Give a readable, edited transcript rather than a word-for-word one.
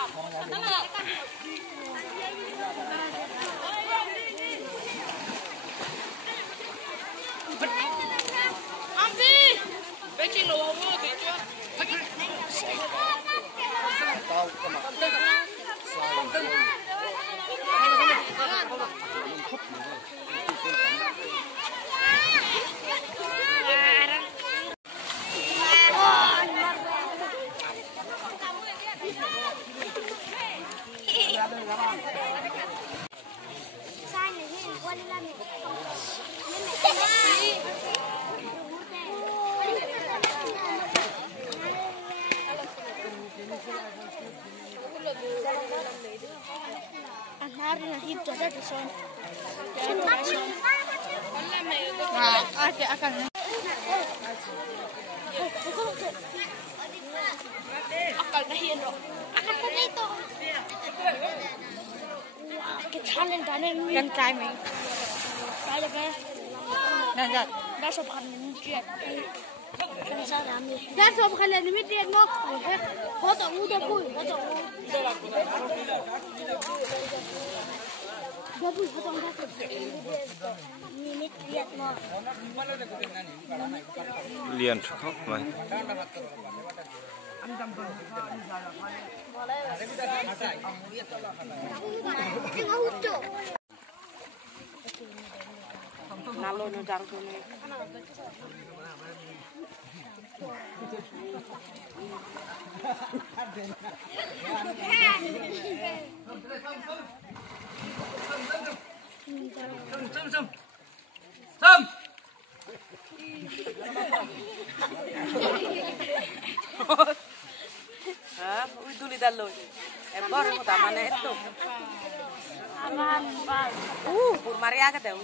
Con trai mình đây là cái đa số phần mình chuyện đa số phần là mình chuyện nó có tổ ngu tổ bùi có tổ ngu bùi có tổ ngu mình chuyện nó liền khóc vậy nalo nó trắng thôi này hả ui tu lihat lo em baru mau taman itu aman bal pur Maria ke dah